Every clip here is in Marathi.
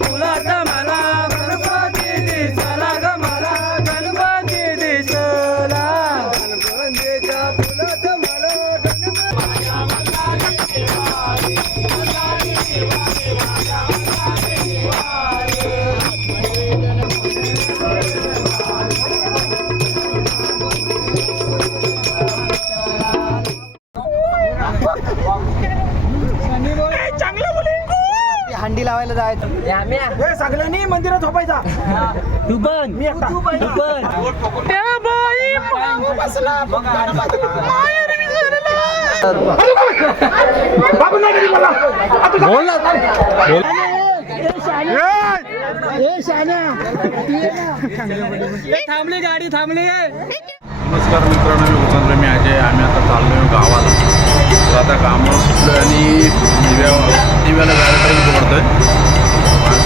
फुलात मला गणपती दिसला ग मला गणपती दिसला गणपतीच्या फुलात मला हंडी लावायला जायचं सगळ्यांनी मंदिरात झोपायचा तू पण मी एकटा तू पण त्या बाई मागं बसला बाबू नाही गेली मला बोल ना थांबली गाडी थांबली नमस्कार मित्रांनो, मी भूषण मी अजय. आम्ही आता चाललो आहे गावाला. तर आता कामावर सुटलो आणि दिव्याला जायला ट्रेन पकडतो आहे.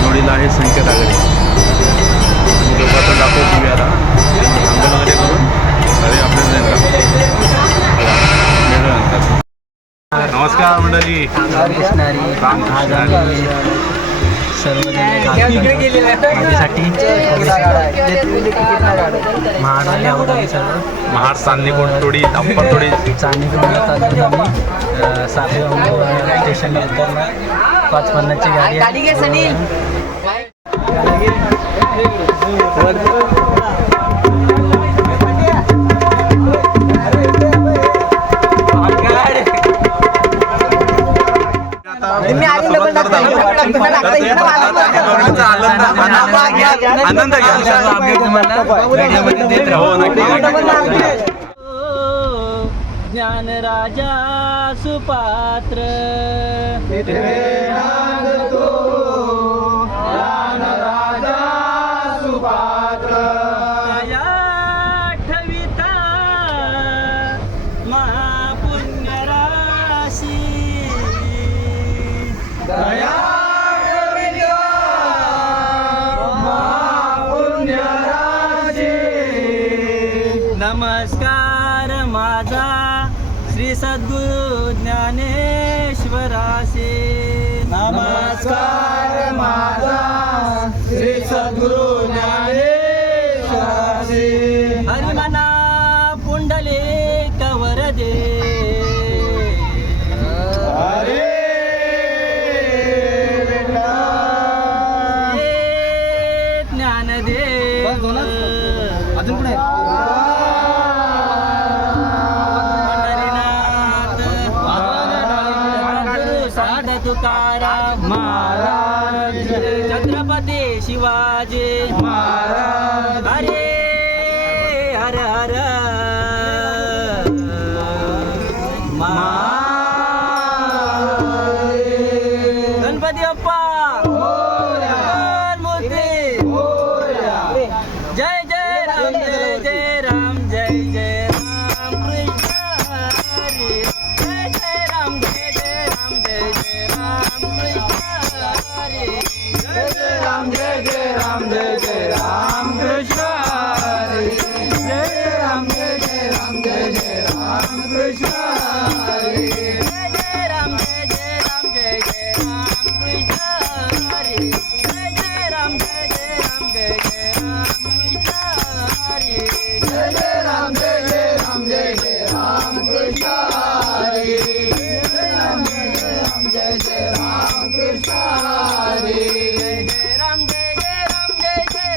जोडीला आहे संकेत आगरे. दोघं आता जातो दिव्याला अंघोळ वगैरे करून घरी आपल्याला जायला मिळूनंतर. नमस्कार मंडळी. महाड चांदणी कोणतोडी अंबरतोडी स्टेशनला उतरणार 5:50ची गाडी घे सनील. आनंद ज्ञान राजा सुपात्र ठविता महापुण्य राशी नमस्कार माझा श्री सद्गुरु ज्ञानेश्वरासे. नमस्कार माझा श्री सद्गुरु ज्ञानेश्वरासे. हरिमना पुंडले कवर दे ज्ञानदेव अजून पुढे तुकाराम महाराज छत्रपती शिवाजी महाराज. हरे हर हर गणपती बाप्पा मूर्ती. जय जय राम जय जय राम जय जय राम कृष्ण हरी. जय जय राम जय जय राम जय जय राम कृष्ण हरी. जय जय राम जय जय राम जय जय राम कृष्ण हरी. जय जय राम जय जय राम जय जय राम कृष्ण हरी. जय जय राम जय जय राम जय जय राम कृष्ण हरी. जय जय राम जय जय राम जय जय राम कृष्ण हरी. जय जय राम जय जय राम जय जय राम कृष्ण हरी. जय जय राम कृष्ण हरी. जय जय राम जय जय राम जय जय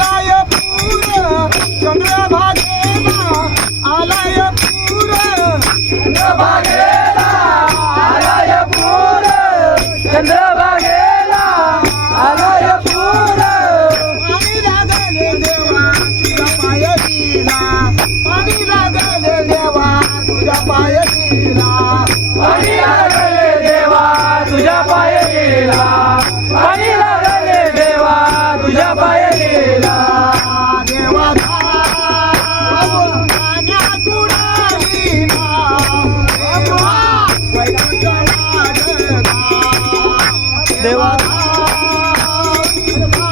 आलाय पूर चंद्रभागेला आलाय पूर चंद्रभागेला आलाय पूर चंद्रभागेला आलाय पूर पाणी लागले देवा तुझ्या पायरीला पाणी लागले देवा तुझ्या पायरीला पाणी लागले देवा तुझ्या पायरीला पाणी लागले देवा तुझ्या पायरीला देवा पाण्यात बुडालीला देवा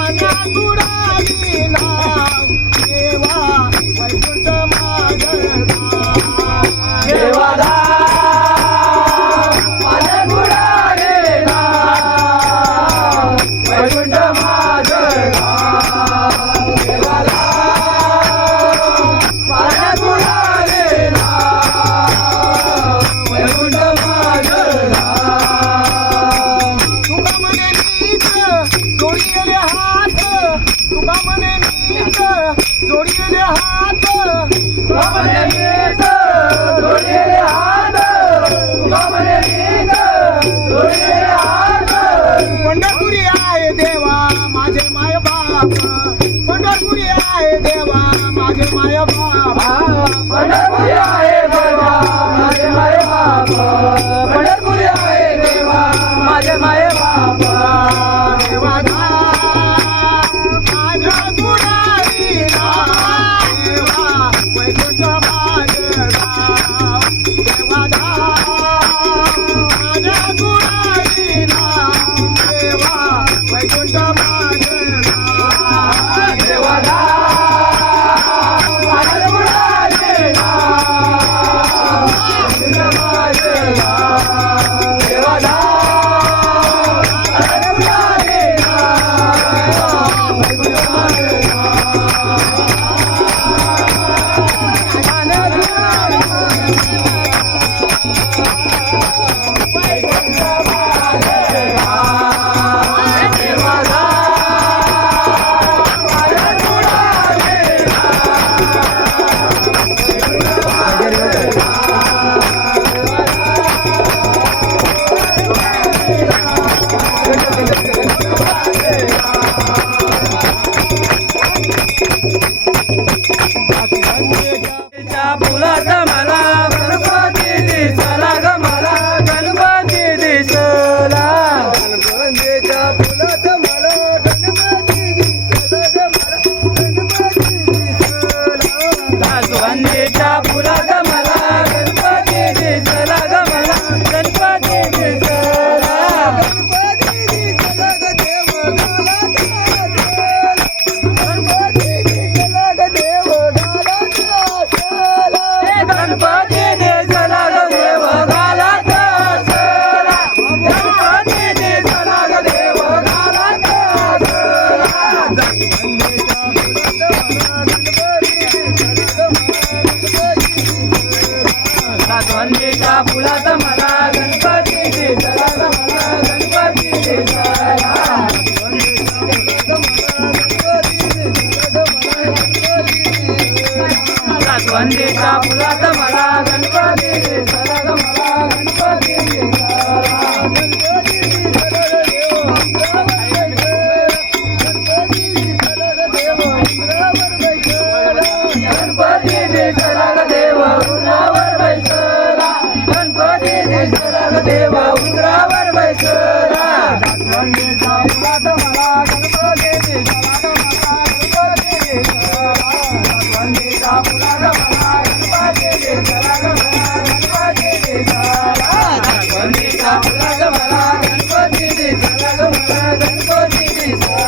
पाण्यात बुडालीला देवा वैकुंठ मागला देवा पाण्यात बुडालीला वैकुंठ मागला देवा पाण्यात बुडालीला वैकुंठ मागला तुका म्हणे नीच जोडीले हात तुका म्हणे नीच जोडीले हात तुका म्हणे नीच जोडीले हात तुका म्हणे नीच जोडीले हात पंढरपुरी आहे देवा माझे माय बाप पंढरपुरी आहे देवा माझे माय बाप पंढरपुरी आहे देवा माझे माय बाप पंढरपुरी आहे देवा माझे माय बाप देवा माझ्या गुणाईला देवा वैकुंठ मागला देवा माझ्या गुणाईला देवा वैकुंठ मागला देवा माझ्या गुणाईला फुलात मला गणपती दिसला ग मला गणपती दिसला गणपतीच्या फुलात मला गणपती दिसला ग मला गणपती दिसला जास्वंदीच्या फुलात मला गणपती दिसला ग मला गणपती दिसला गणपती दिसला ग देव गालात गणपती दिसला ग देव गालात गणपती दिसला ग देव गालात गणपती दिसला ग देव गालात जास्वंदीच्या फुलात मला गणपती दिसला ग मला गणपती दिसला जास्वंदीच्या फुलात मला गणपती दिसला ग मला गणपती दिसला गणपती दिसला ग देव उंबरावर बैसला गणपती दिसला ग देव उंबरावर बैसला जास्वंदीच्या फुलात मला गणपती दिसला ग मला गणपती दिसला जास्वंदीच्या फुलात मला गणपती दिसला ग मला गणपती दिसला जास्वंदीच्या फुलात मला गणपती दिसला ग मला गणपती दिसला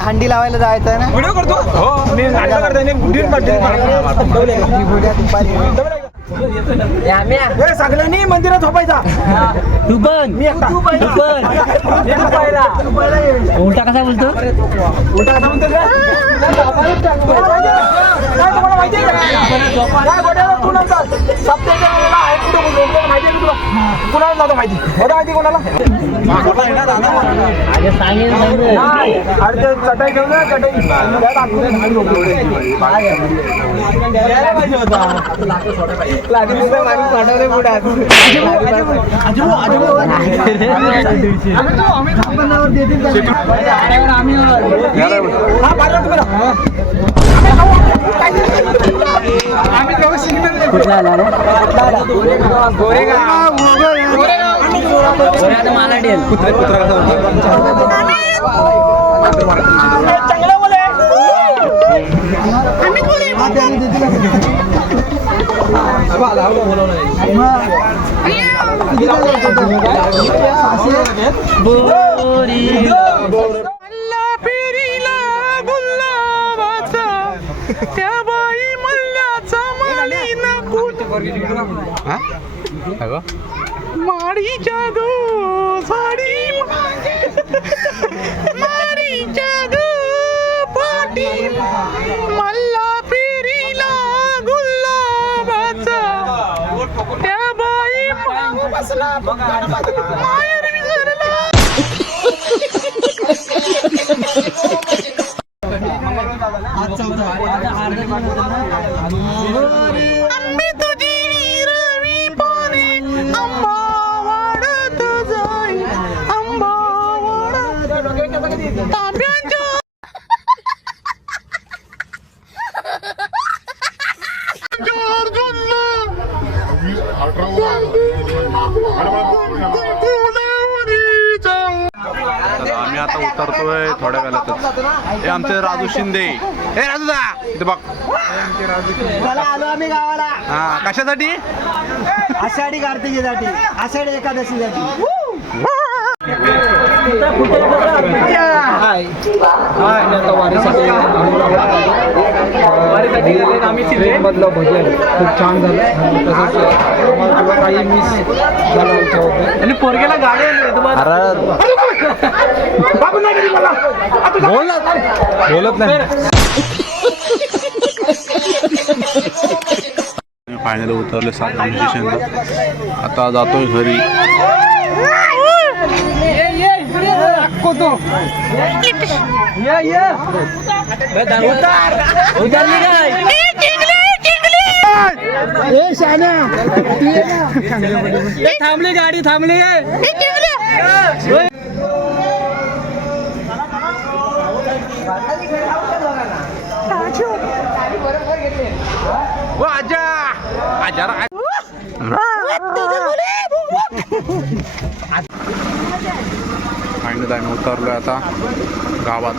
हंडी लावायला जायचं ना. व्हिडिओ करतो हो मी नाटक करताना सगळ्यांनी मंदिरात झोपायचा. तू पण मी एकटा. तू पण उलटा कसा बोलतो उलटा कसा म्हणतो रे? काय तुम्हाला माहिती आहे का? काय गोट्याला तू नव्हता सप्त्याच्या वेळेला आहे कुठं बोलतो माहिती आहे तुला? कुणाला नव्हतं माहिती होतं माहिती कोणाला? अरे सांगेल नाही. अरे ते चटाई ठेवलं ना चटाई त्यात आतमध्ये घाल झोपलो. द्यायला पाहिजे होता. कुठला आला रे मला डेल चांगलं बोले. त्या बाई मल्ल्याचा माडी जादू साडी माडी जादू पाटी मल्ला पेरीला गुलाबाचा त्या बाई मागू बसला माहेर विसरला. आम्ही तुझी रवी पाणी आंबा वाढत जाई आंबा वाढत तांब्यांच्या आम्ही आता उतरतोय थोड्या वेळातच. हे आमचे राजू शिंदे. हे राजू दा इथे बघ. चला आलो आम्ही गावाला. हा कशासाठी? आषाढी कार्तिकीसाठी आषाढी एकादशीसाठी. मधलं भजन खूप छान झालं. तसंच काही मिस झालं आमच्याबद्दल. आणि पोरग्याला गाडी आली तुम्हाला बोलत नाही. फायनल उतरले 7 स्टेशनला. आता जातोय घरी. दाखवतो ये उतरली काय ए शान्या थांबली गाडी थांबली फायनल आम्ही उतरलोय आता गावात.